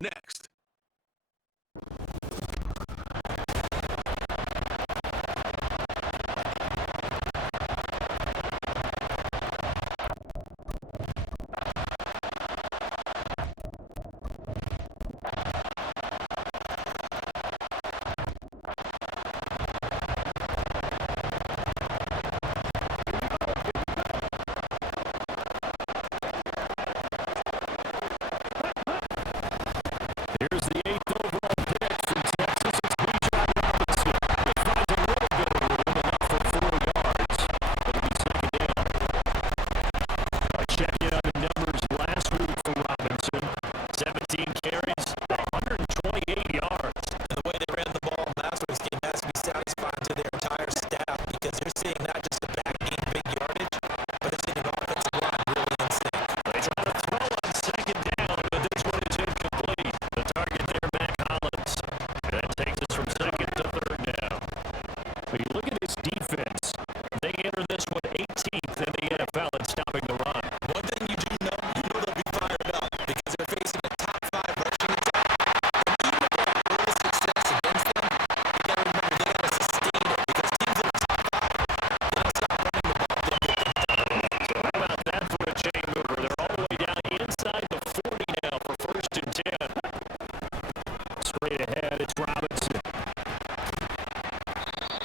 next. Here's the 8th overall pick from Texas. It's Bijan Robinson. He finds a little bit of room, enough for 4 yards. It'll be second down. Checking out the numbers last week for Robinson. 17 carries, 128 yards. And the way they ran the ball last week's game has to be satisfying to their entire staff because you're seeing not just the back gain big yardage, but it's seeing the offensive line really in sync. They try to throw on second down, but this one is incomplete. The target there, Matt Collins. And that takes us from second to third down. But you look at this defense. They enter this one 18th in the NFL in stopping the run. One thing you do know, they'll be fired up because they're facing a top 5 rushing attack. And even if they have early success against them, you got to remember they got to sustain it because teams that are top 5, they don't stop running the ball. They'll get them done. So how about that for a chain mover? They're all the way down inside the 40 now for first and 10. Straight ahead, it's Robinson.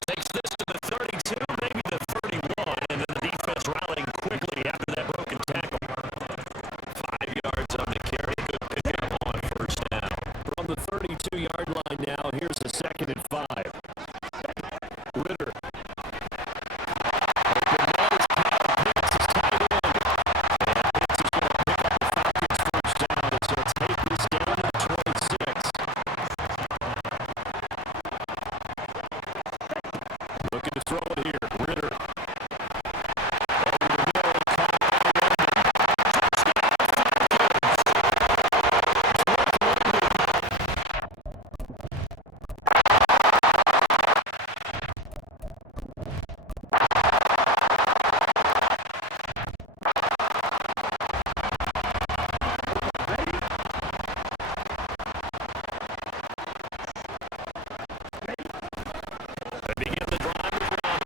Takes this to the 32, maybe the 31, and then the defense rallying quickly after that broken tackle. 5 yards on the carry. Good pickup on first down. From the 32-yard line now, here's the second and 5. Ritter. Open nose, Kyle Pitts is tied in. And Pitts is going to pick up the Falcons first down, so it's take this down to the 26. Looking to throw it here. Ritter. Over the middle, caught by London. They begin the drive with Robinson.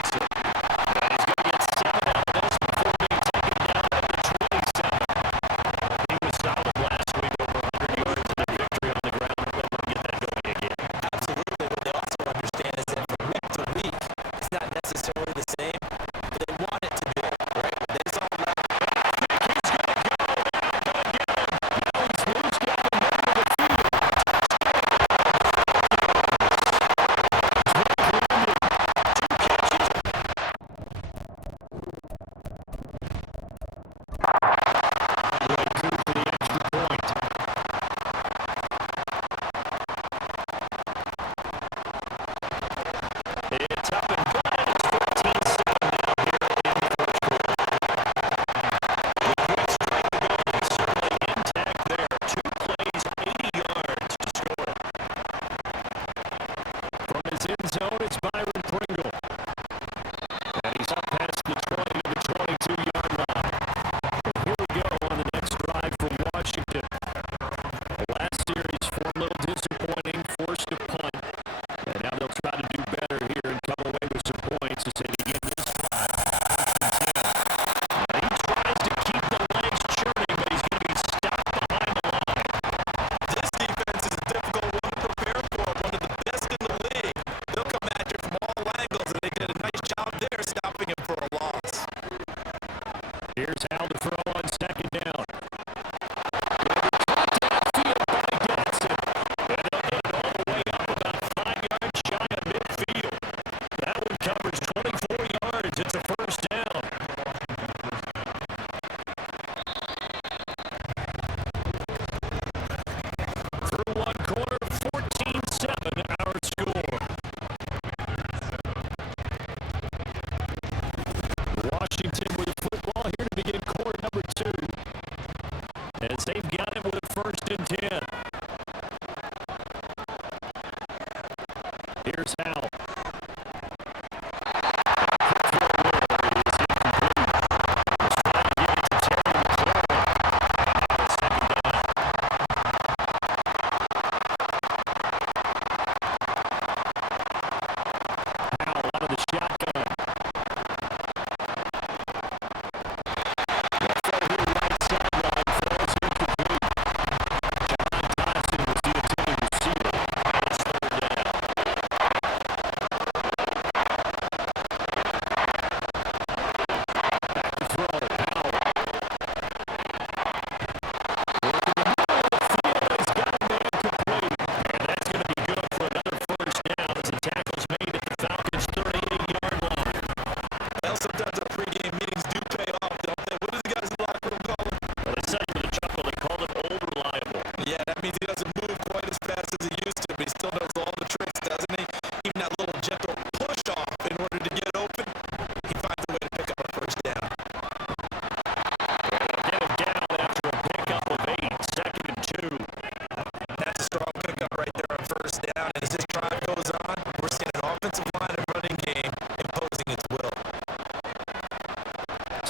offensive line and running game imposing its will.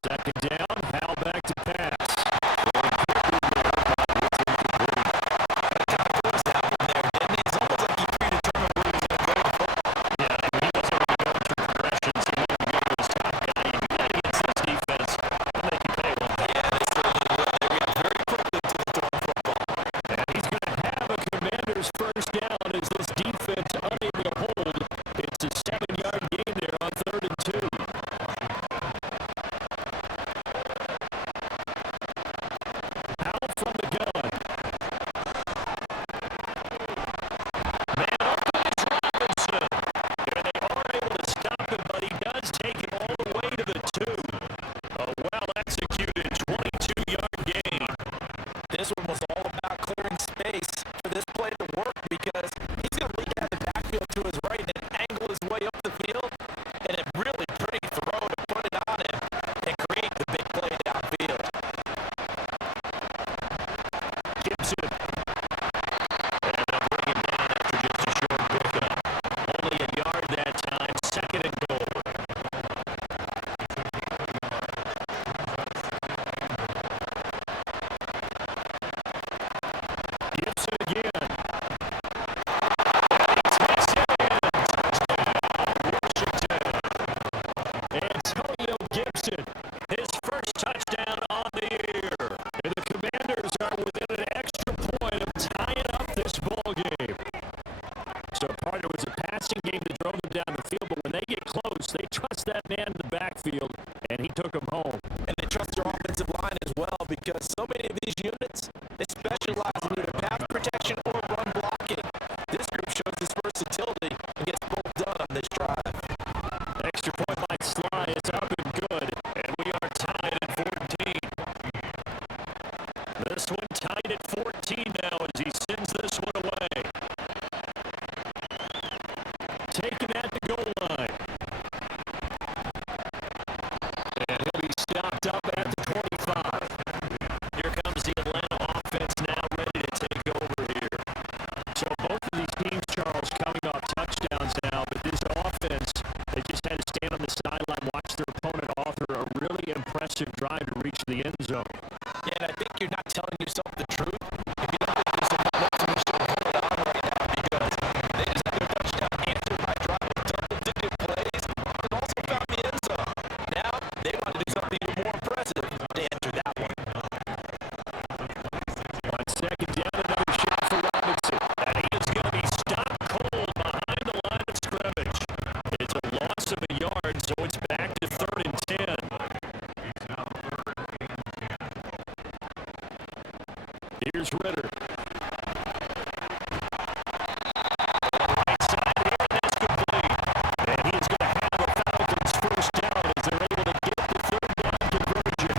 Second down, Hal back to pass. Forced to happen there, didn't he? It's almost like he predetermined where he was going to go with the football. Yeah, he wasn't going to go through progressions. He wanted to go to his top guy. You got against this defense, they'll make you pay one. Yeah, they certainly will. They react very quickly to the throwing football. And he's going to have a Commander's first down as this defense unable to hold. It's a 7-yard gain there on 3rd and 2. Hal from the gun. Man open is Robinson. And they are able to stop him, but he does take him all the way to the 2. A well-executed 22-yard gain. This one was all about clearing space for this play to work because he's going to lead out the backfield to his right and angle his way up the field. And a really pretty throw to put it on him and create the big play downfield. Gibson. And they'll bring him down after just a short pickup. Only a yard that time, 2nd and goal. Gibson again. And he takes it in. Touchdown, Washington. Antonio Gibson, his first touchdown on the year. And the Commanders are within an extra point of tying up this ball game. So part of it was a passing game that drove them down the field, but when they get close, they trust that man in the backfield, and he took them home. And they trust their offensive line as well because so many of these units, they specialize in either pass protection or run blocking. This group shows its versatility and gets both done on this drive. Extra point by Sly is up and good, and we are tied at 14. This one tied at 14 now as he sends this one away. Taken at the goal line. And he'll be stopped up at the 25. Here comes the Atlanta offense now ready to take over here. So both of these teams, Charles, coming off touchdowns now, but this offense, they just had to stand on the sideline, watch their opponent author a really impressive drive to reach the end zone. Yeah, and I think you're not telling yourself the truth if you don't think there's someone else who's still holding on right now because they just had their touchdown answered by driving double-digit plays and also found the end zone. Now, they want to do something even more impressive to answer that one. On 2nd down, another shot for Robinson. And he is going to be stopped cold behind the line of scrimmage. It's a loss of a yard, so it's back to 3rd and 10. Here's Ritter. Right side here, and that's complete. And he is going to have a Falcons first down as they're able to get the 3rd down conversion.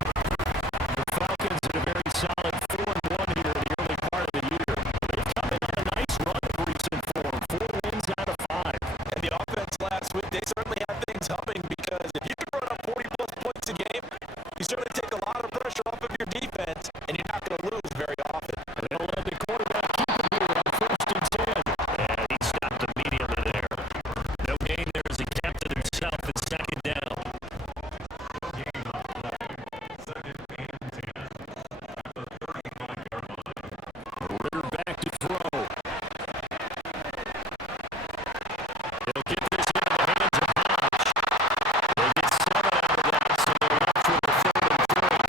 The Falcons in a very solid 4-1 here in the early part of the year. They've come in on a nice run of recent form, 4 wins out of 5. And the offense last week, they certainly have things humming because if you can run up 40-plus points a game, you certainly take a lot of pressure off of your defense, and you're not going to lose very often. They'll let the quarterback keep it here on 1st and 10. And he stopped immediately there. No gain there as he kept it himself at 2nd down. Ritter back to throw. He'll get this into the hands of Hodge. They get 7 out of that, so they're left with a 3rd and 3.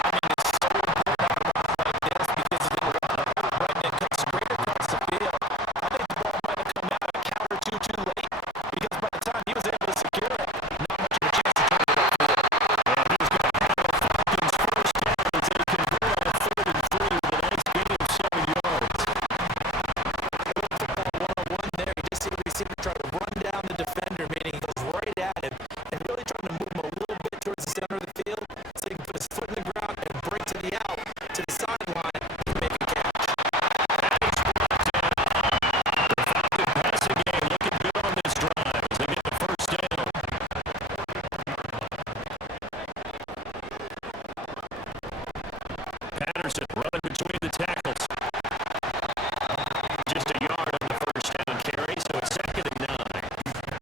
Timing is so important on a route like this because he's going to run up right and cut straight across the field. I think the ball might have come out and counter too late because by the time he was able to secure it, not much of a chance to turn it upfield. And he's going to have a Falcons first down as they convert on a 3rd and 3 with a nice gain of 7 yards. Football 101 there. You just see what he's seeing to try to run down the defender, meaning he goes right at him and really trying to move him a little bit towards the center of the field so he can put his foot in the ground and break to the out, to the sideline, and make a catch. And he's brought down. The Falcon passing game looking good on this drive as they get the first down. Patterson running between the tackles. Just a yard on the first down carry, so it's 2nd and 9.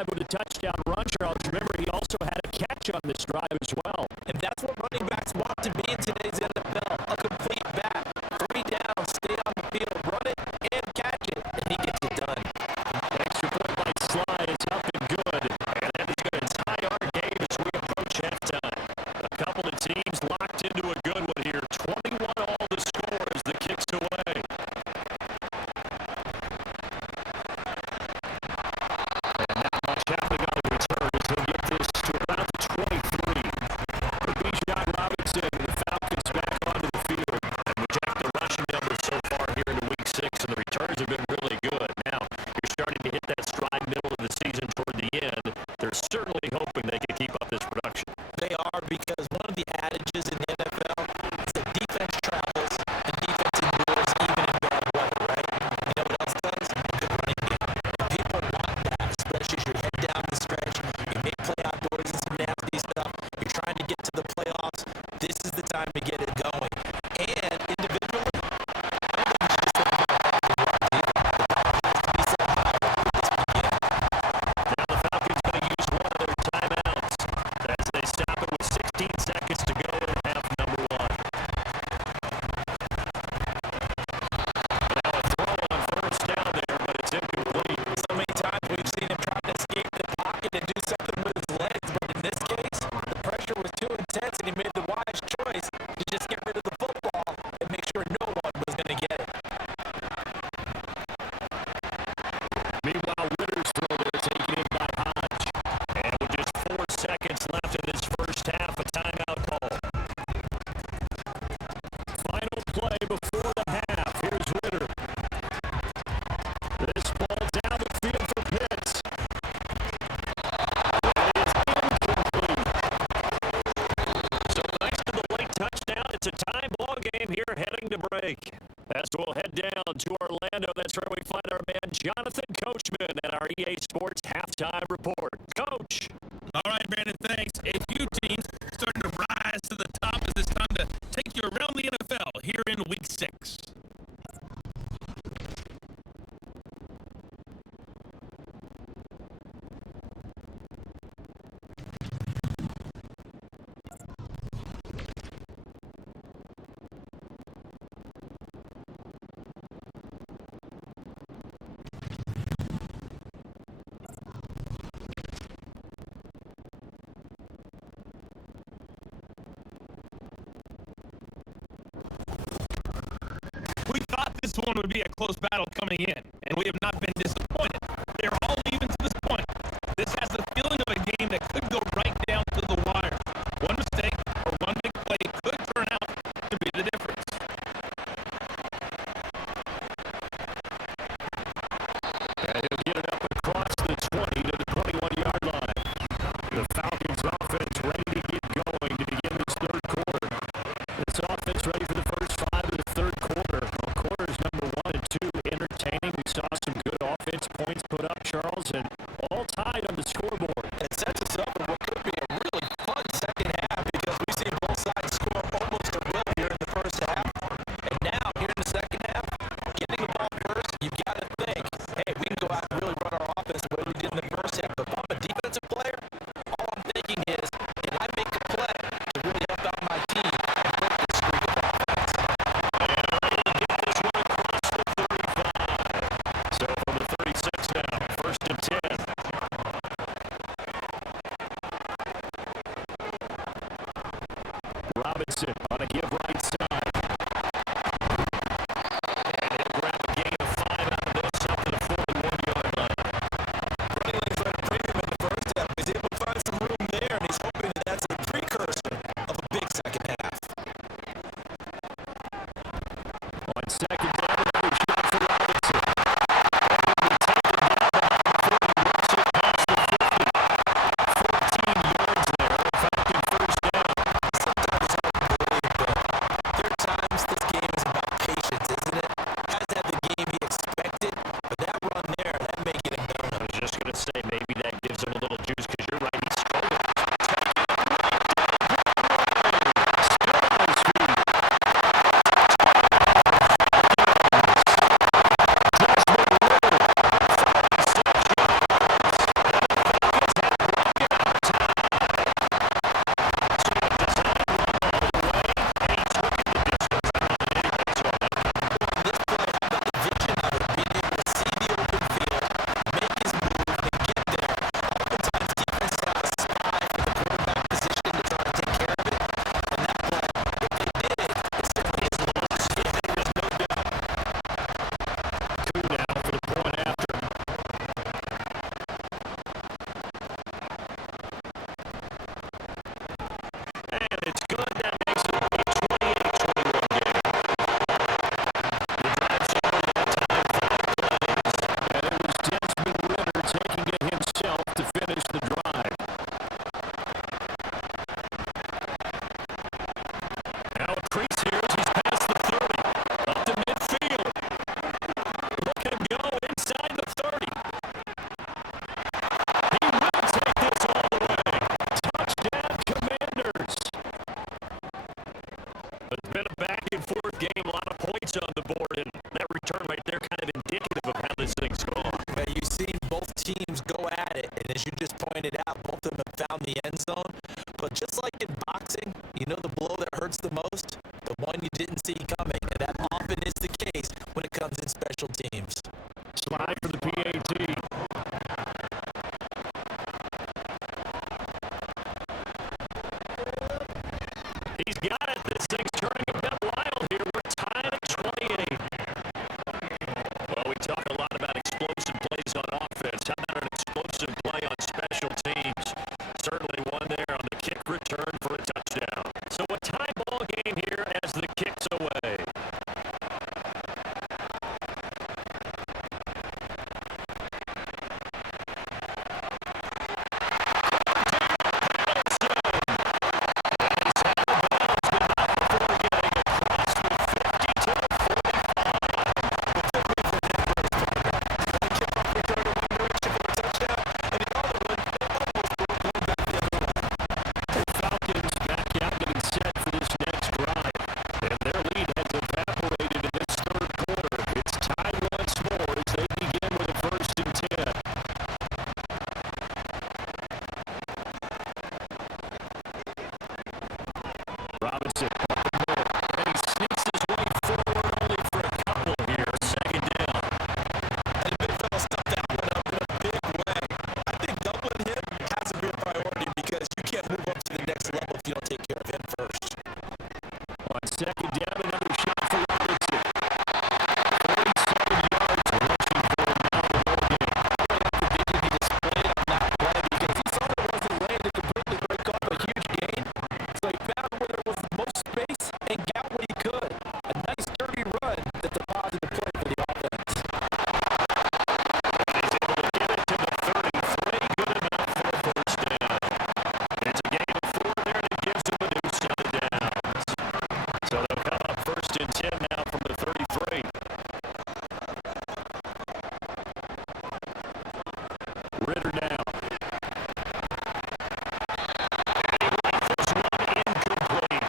drive with a touchdown run, Charles. Remember, he also had a catch on this drive as well. And that's what running backs want to be in today's NFL. A complete back. 3 downs, stay on the field, run it, and catch it, and he gets it done. Extra point by Sly is up and good. And that is going to tie our game as we approach halftime. A couple of teams locked into a good one here. 21 all the score as the kick's away. And not much happening on the return as we'll get this to about the 23. For Bijan Robinson and the Falcons back onto the field. And we check the rushing numbers so far here into week 6, and the returns have been really good. Now, you're starting to hit that stride middle of the season toward the end. They're certainly hoping they can keep up this production. They are, because one of the adages in the NFL is that defense travels and defense endures even in bad weather, right? You know what else does? Good running game. And people want that, especially as you head down the stretch. You may play outdoors and some nasty stuff. You're trying to get to the playoffs. This is the time to get it going. And individually, I don't think you should just think about that either. It has to be set high right at this beginning. Now the Falcons going to use one of their timeouts as they stop it with 16 seconds to go in half number 1. Now a throw on first down there, but it's incomplete. So many times we've seen him try to escape the pocket and do something with his legs, but in this case, the pressure was too intense and he made the wise choice to just get rid of the football and make sure no one was going to get it. Meanwhile, Ritter's throw there taken in by Hodge. And with just 4 seconds left in this first half, a timeout call. Final play before the half. Here's Ritter. This ball down the field for Pitts. It is incomplete. So thanks to the late touchdown, it's a tie ball game here heading to break. As we'll head down to Orlando, that's where we find our man Jonathan Coachman at our EA Sports Halftime Report. Coach. All right, Brandon, thanks. A few teams starting to rise to the top as it's time to take you around the NFL here in Week 6. We thought this one would be a close battle coming in, and we have not been disappointed. They're all even to this point. This has the feeling of a game that could go right down to the wire. One mistake or one big play could turn out to be the difference. And he'll get it up across the 20 to the 21-yard line. The Falcons offense ready to get going to begin this third quarter. This offense ready for the first 5 of the third quarter. Well, quarters number 1 and 2 entertaining. We pointed out, both of them have found the end zone. But just like in boxing, you know the blow that hurts the most? The one you didn't see coming. And that often is the case when it comes in special teams. Slide for the PAT. He's got it. This thing's turning a bit wild here. We're tied at 28. Well, we talk a lot about explosive plays on offense. How about an explosive play on special teams? Certainly one there on the kick return for a touchdown. So a tie ball game here as the kick's away. Falcons back out getting set for this next drive. And their lead has evaporated in this third quarter. It's tied once more as they begin with a 1st and 10. Robinson up the middle, and he sneaks his way forward only for a couple here. 2nd down. And the big fella stuffed that one up in a big way. I think doubling him has to be a priority because you can't move up to the next level if you don't take care of him first. On 2nd down, another shot for Robinson. 47 yards rushing for him now in the ball game. He displayed on that play because he saw it wasn't laying to completely break off a huge gain. So he found where there was the most space and got what he could. A nice dirty run that's a positive play for the offense. He's able to get it to the 33. Good enough for a 1st down. It's a gain of 4 there, and it gives them a new set of downs. So they'll come up 1st and 10 now from the 33. Ritter now. And he rifles one incomplete.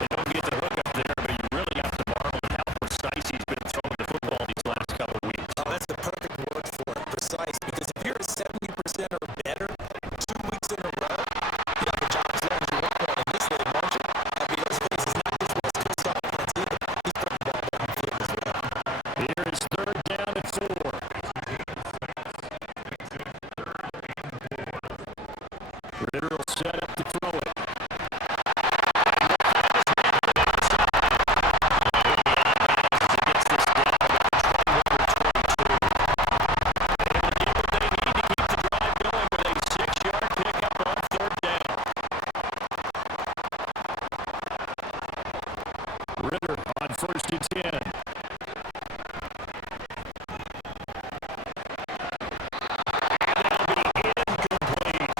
They don't get the hook up there, but you really have to marvel at how precise he's been throwing the football these last couple of weeks. Oh, that's the perfect word for it, precise. Because if you're at 70% or better 2 weeks in a row, you have a job as long as you want one in this league, won't you? I mean, let's face it, it's not just West Coast offense either. He's putting the ball down the field as well. Here is 3rd down and 4. Ritter will set up to throw it. Gets this down to 21 or 22. Able to get what they need to keep the drive going with a 6-yard pickup on 3rd down. Ritter on 1st and 10. Incomplete.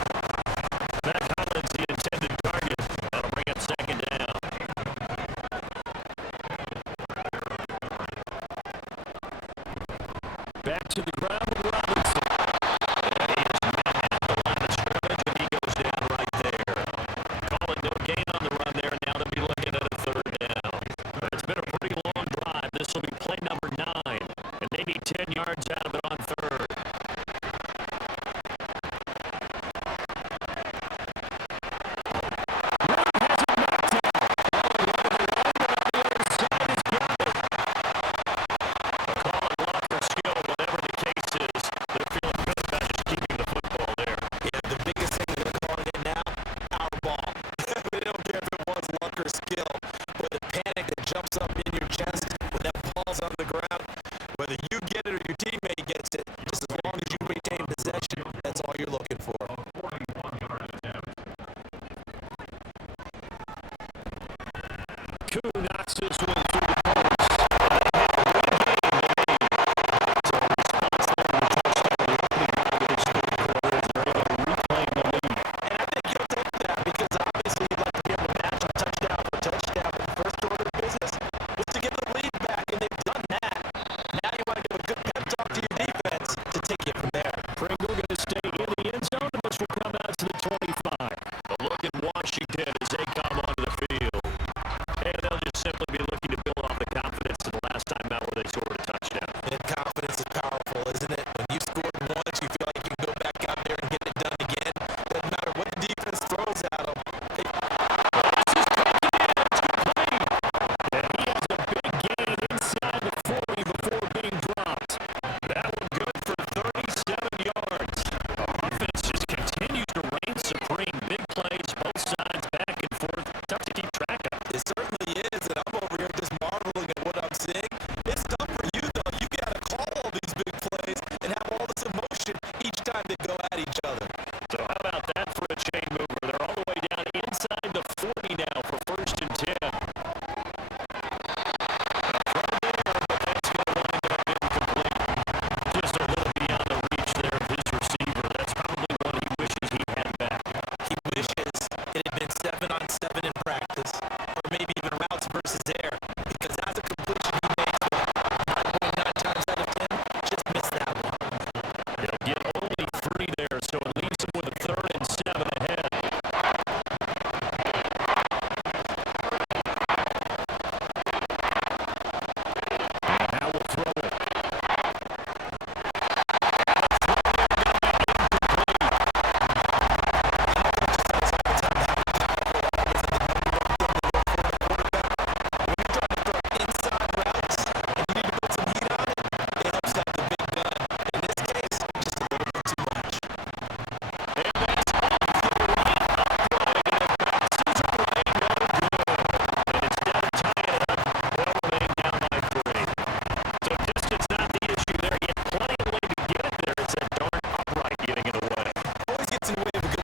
That Collins, the intended target. That'll bring up 2nd down. Back to the ground with Robinson. And he is met at the line of scrimmage, and he goes down right there. Calling no gain on the run there. Now they'll be looking at a 3rd down. But it's been a pretty long drive. This will be play number 9, and they need 10 yards out of it on 3rd. Skill, but the panic that jumps up in your chest when that ball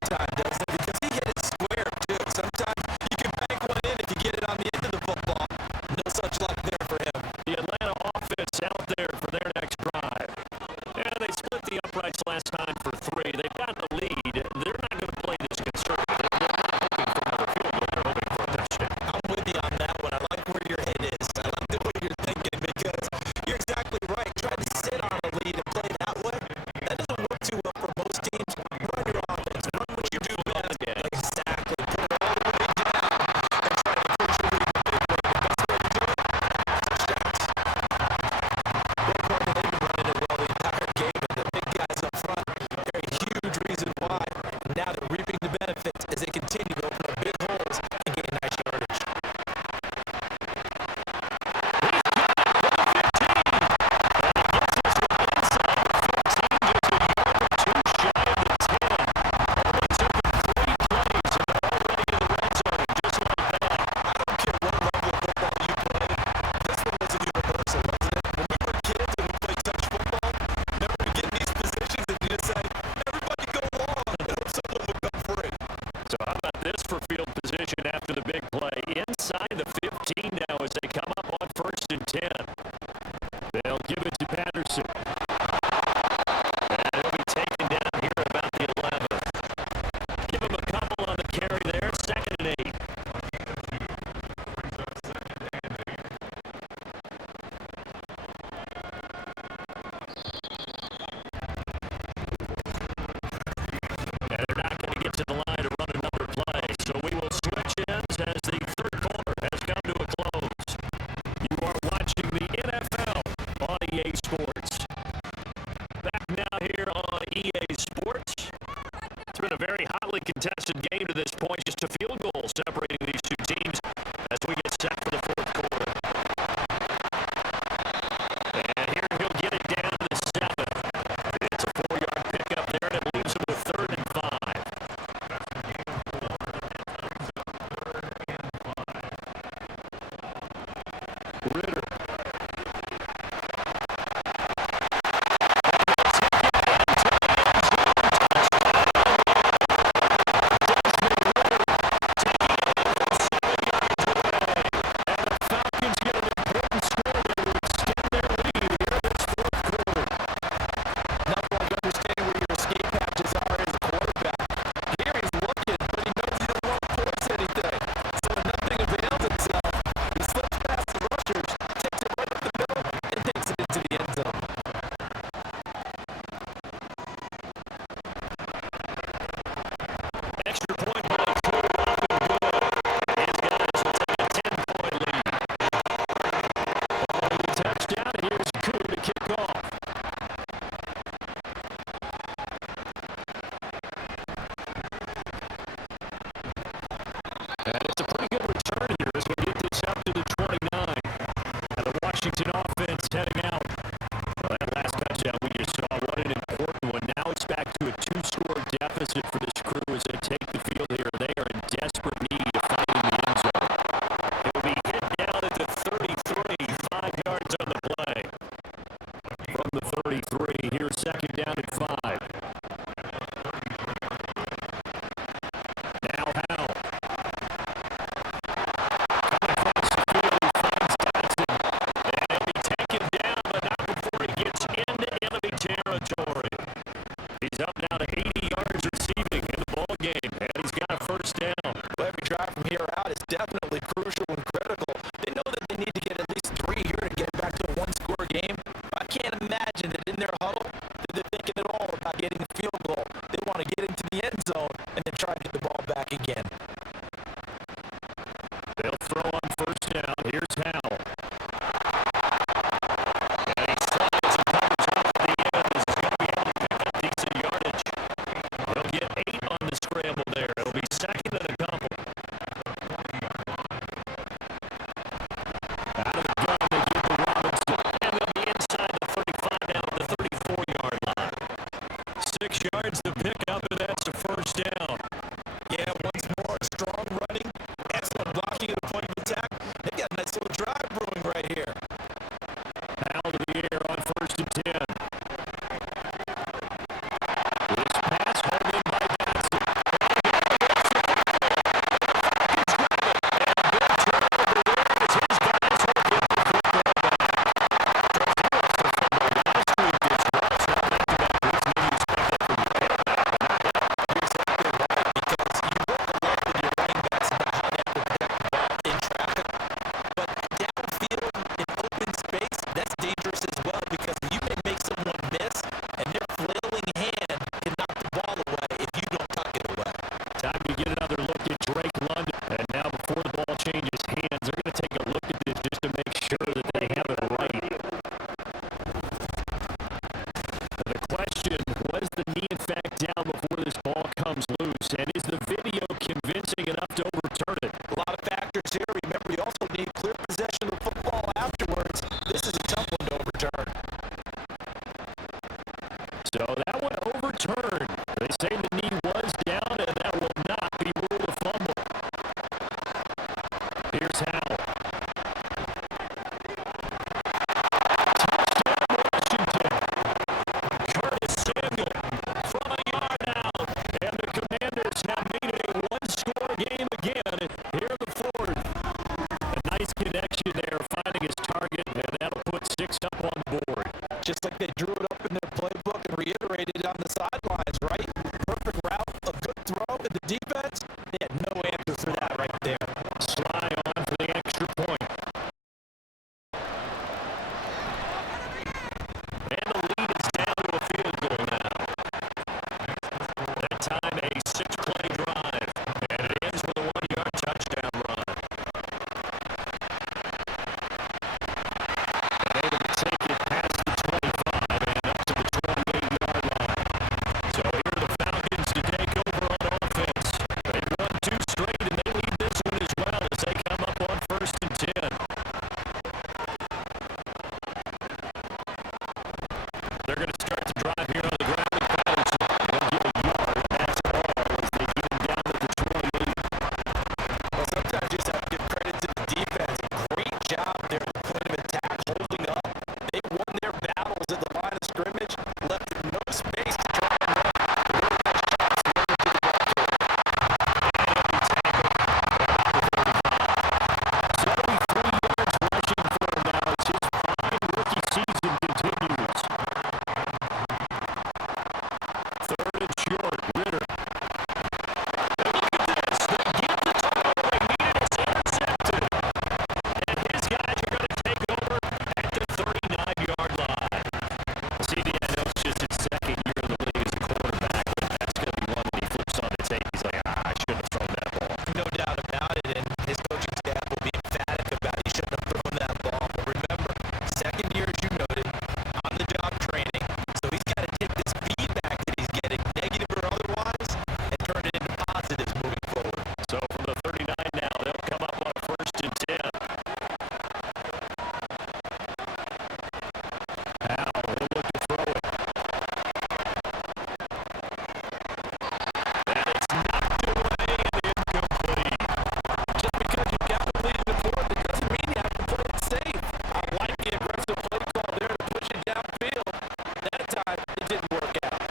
time, doesn't it? Because he hit it square, too. Sometimes you can bank one in if you get it on the end of the football. No such luck there for him. The Atlanta offense out there for their next drive. Yeah, they split the uprights last time for 3. They've got the lead. They're not going to play this conservative. They're not hoping for another field goal. They're hoping for a touchdown. I'm with you on that one. I like where your head is. I like the way you're thinking because you're exactly right. Trying to sit on a lead and play that way, that doesn't work too well for most teams. Run your offense. Run what you do best. Exactly. Put it all the way down and try to push your lead the big way. The best way to do it, touchdowns. They've been running it well the entire game, and the big guys up front, they're a huge reason why. And now they're reaping the benefits as they continue to open up big holes and gain nice yardage. So how about this for field position after the big play? Inside the 15 now as they come up on 1st and 10. They'll give it to Patterson. And it'll be taken down here about the 11th. Give him a couple on the carry there. 2nd and 8. And they're not going to get to the line to run another play. So we will switch ends as the 3rd quarter has come to a close. You are watching the NFL on EA Sports. Back now here on EA Sports. It's been a very hotly contested game to this point. Just a field goal separating these two teams as we get set for the 4th quarter. And here he'll get it down to the 7th. It's a 4-yard pickup there, and it leaves him with 3rd and 5. Ritter. Falcons get an important score to extend their lead here in this 4th quarter. Number one, you understand where your escape hatches are as a quarterback. Here he's looking, but he knows he doesn't want to force anything. So when nothing avails himself, he slips past the rushers, takes it right up the middle, and takes it into the end zone. Extra point ball through up and good. His guys will take a 10-point lead. Following the touchdown, here's Koo to kick off. And it's a pretty good return here as we get this up to the 29. And the Washington offense heading out. Well, that last touchdown we just saw, what an important one. Now it's back to a 2-score deficit for this crew as they take the field here. They are in desperate need of finding the end zone. It will be hit down at the 33, 5 yards on the play. From the 33, here's 2nd down at 5. Now Howell. Coming across the field, he finds Dodson. And he'll be taken down, but not before he gets into enemy territory. He's up now to 80 yards receiving in the ball game, and he's got a 1st down. Well, every drive from here out is definitely crucial and critical. They know that they need to get at least 3 here to get back to a 1-score game. I can't imagine that in their huddle that they're thinking at all about getting a field goal. They want to get into the end zone and then try to get the ball back again. They'll throw on 1st down. Here's Howell. And he slides and covers off at the end. This is going to be able to pick up decent yardage. They'll get 8 on the scramble there. It'll be 2nd and a couple. Out of the gun, they give to Robinson. And they'll be inside the 35 down to the 34-yard line. 6 yards to pick up, and that's a 1st down. comes loose, and is the video convincing enough to overturn it? A lot of factors here. Remember, you also need clear possession of the football afterwards. This is a tough one to overturn. So that one overturned. They say the knee was down, and that will not be ruled a fumble. Here's Howell. Touchdown, Washington. Curtis Samuel from a yard out. And the Commanders have made it a one-score game again here in the fourth. A nice connection there, finding his target, and that'll put 6 up on the board. Just like they drew it up in their playbook and reiterated on the sidelines, right? Perfect route, a good throw, and the defense, they had no answer for that right there. Sly on for the extra point. And the lead is down to a field goal now. That time a 6-play drive, and it ends with a 1-yard touchdown run. Able to take it past the 25 and up to the 28-yard line. So here are the Falcons to take over on offense. They've won 2 straight, and they lead this one as well as they come up on 1st and 10. They're going to start to drive here on the ground with Patterson. They'll get a yard. That's all as they get him down to the 28. Well, sometimes you just have to give credit to the defense. Great job there at the point of attack, holding up. They won their battles at the line of scrimmage, left them no space to try and run. Really nice job surrendering to the ball carrier. And he'll be tackled at the 35. 73 yards rushing for him now as his fine rookie season continues. 3rd and short, Ritter. And look at this. They get the turnover they needed. It's intercepted. And his guys are going to take over at the 39-yard line. CD, I know it's just his 2nd year in the league as a quarterback, but that's going to be one when he flips on the tape. He's like, I shouldn't have thrown that ball. No doubt about it, and his coaching staff will be emphatic about it. He shouldn't have thrown that ball. But remember, 2nd year, as you noted, on-the-job training. So he's got to take this feedback that he's getting, negative or otherwise, and turn it into positives moving forward. So from the 39 now, they'll come up on 1st and 10. Howell will look to throw it. And it's knocked away and incomplete. Just because you've got the lead in the fourth, it doesn't mean you have to play it safe. I like the aggressive play call there to push it downfield. That time, it didn't work out.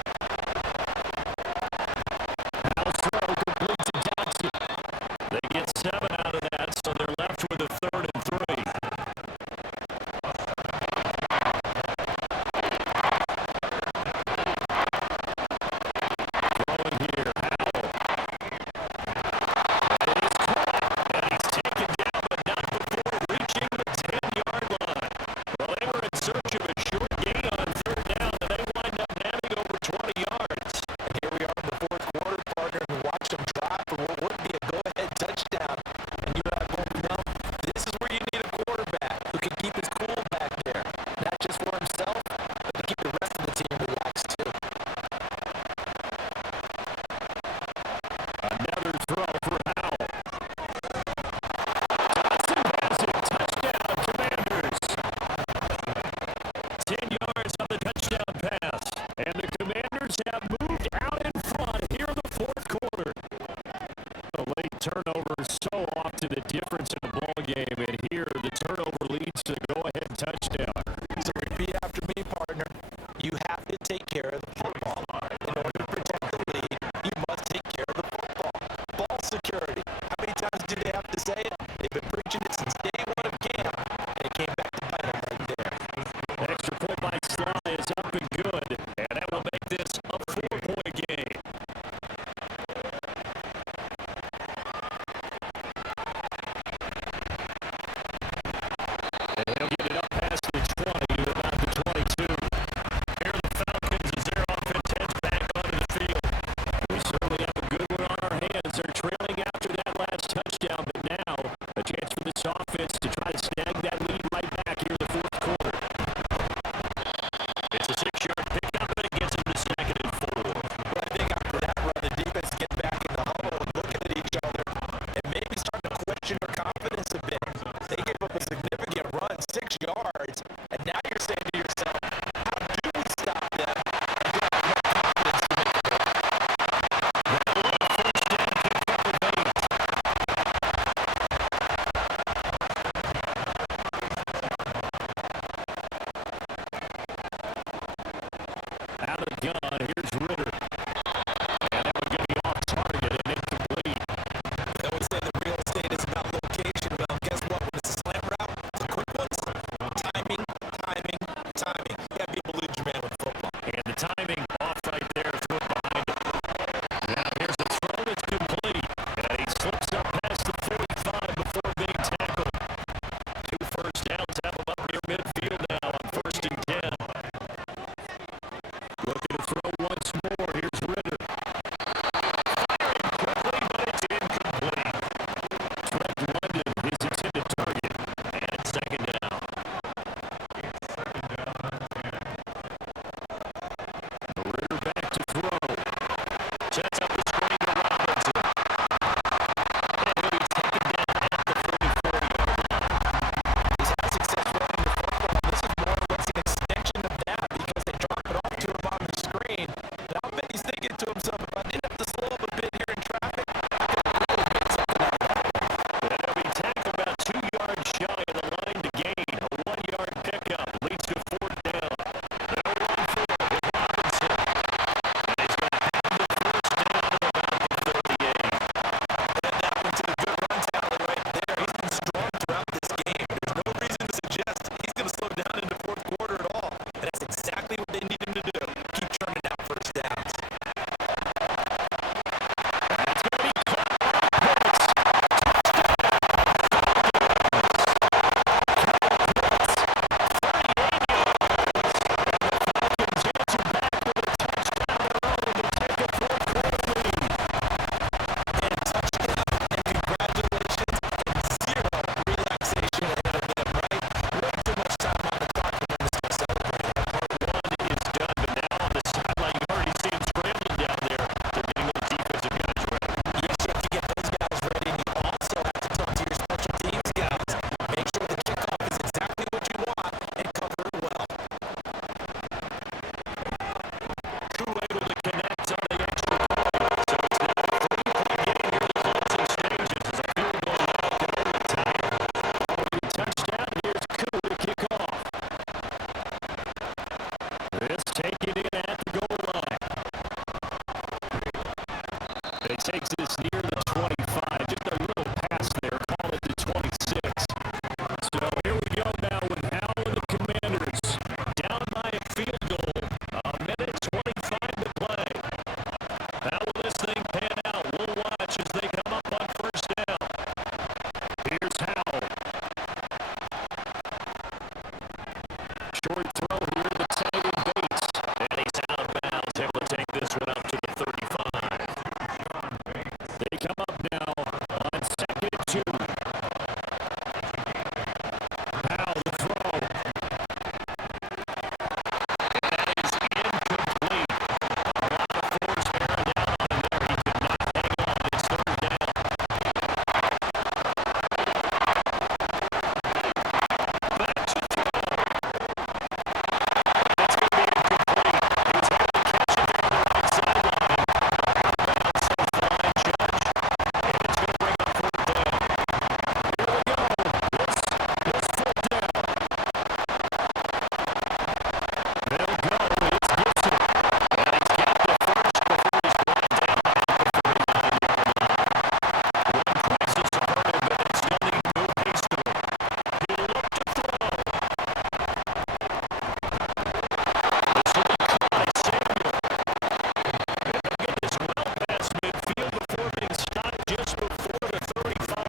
Howell's throw complete to Johnson. They get 7 out of that, so they're left with a 3rd and 3. Throwing here, Howell. It is caught, and he's taken down, but not before reaching the 10-yard line. Well, they were in search of a short gain on 3rd down, and they wind up having over 20 yards. And here we are in the fourth quarter, partner, and we watched them drive for what would be a go-ahead touchdown. And you and I both know this is where you need a quarterback who can keep his cool back there. Not just for himself, but to keep the rest of the team relaxed too. Another throw for Howell. Johnson has it. Touchdown, Commanders. 10 yards on the touchdown pass. And the Commanders have moved out in front here in the 4th quarter. The late turnover is so often the difference in the ball game, and here the turnover leads to the go-ahead touchdown. So repeat after me, partner. You have to take care of the football. In order to protect the lead, you must take care of the football. Ball security. How many times do they have to say it? They've been preaching it since day one of camp, and it came back to bite them right there. Extra point by Sly is up and good, and that will make this a 4-point game. And he'll get it up past the 20 to about the 22. Here are the Falcons as their offense heads back onto the field. We certainly have a good one on our hands. They're trailing after that last touchdown, but now a chance for this offense to try to snag that lead right back here in the 4th quarter. It's a 6-yard pickup, and it gets them to 2nd and 4. But I think after that run, the defense It takes this near the 25. Just a little pass there. Call it the 26. So here we go now with Howell and the Commanders. Down by a field goal. A minute 25 to play. How will this thing pan out? We'll watch as they come up on first down. Here's Howell. Short throw here to tight end Bates. And he's out of bounds. Able to take this one up to the 35. They come up now on 2nd and 2. Howell the throw. That is incomplete. A lot of force bearing down on him there. He could not hang on. It's 3rd down. Back to throw. It's going to be incomplete. He's able to catch it there on the right sideline. Outbound, says the line judge. And it's going to bring up 4th down. Here we go. It's 4th down. They'll go. It's Gibson. And he's got the first before he's brought down at the 49-yard line. One crisis averted, but they still need to move hastily. He'll look to throw. This will be caught by Samuel. And they'll get this well past midfield before being stopped just before the 35.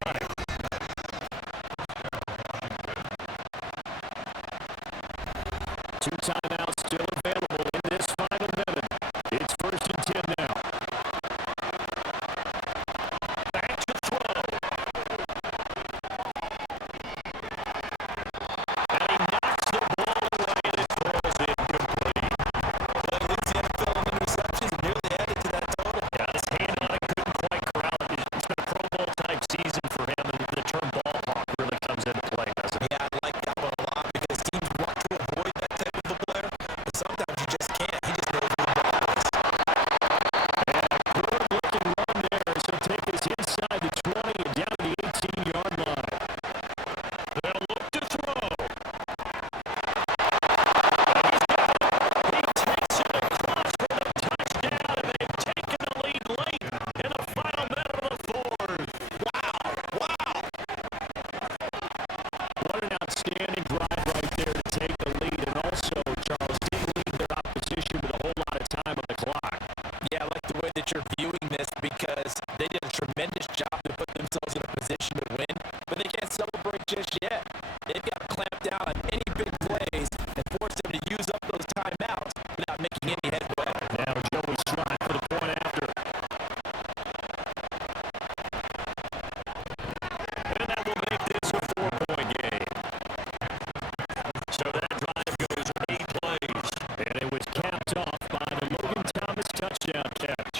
2 timeouts still available in this final minute. It's 1st and 10 now. Back to throw. And he knocks the ball away and it falls incomplete. Well, he leads the NFL in interceptions and nearly added to that total. Got his hand on it, couldn't quite corral it. It's been a Pro Bowl type season for him, and the term ball hawk really comes into play, doesn't it? Yeah, I like that one a lot because teams want to avoid that type of a player, but sometimes you just can't. He just knows where the ball is. And a good-looking run there as he'll take us inside the 20 and down to the 18-yard line. They'll look to throw. And he's got it. He takes it across for the touchdown, and they've taken the lead late in the final minute of the 4th. Wow. What an outstanding drive right there to take the lead, and also, Charles, didn't leave their opposition with a whole lot of time on the clock. Yeah, I like the way that you're viewing this because they did a tremendous job to put themselves in a position to win, but they can't celebrate just yet. They've got to clamp down on any big plays and force them to use up those timeouts without making any headway. Now Joey Stride for the point after. And that will make this a 4-point game. So that drive goes 8 plays. And it was capped off by the Logan Thomas touchdown catch.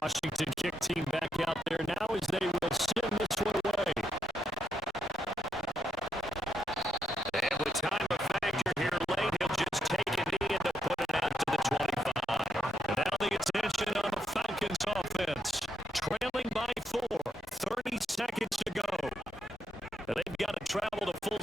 Washington kick team back out there now as they will send this one away. And with time a factor here late, he'll just take it in to put it out to the 25. And now the attention on the Falcons offense. Trailing by 4, 30 seconds to go. And they've got to travel to full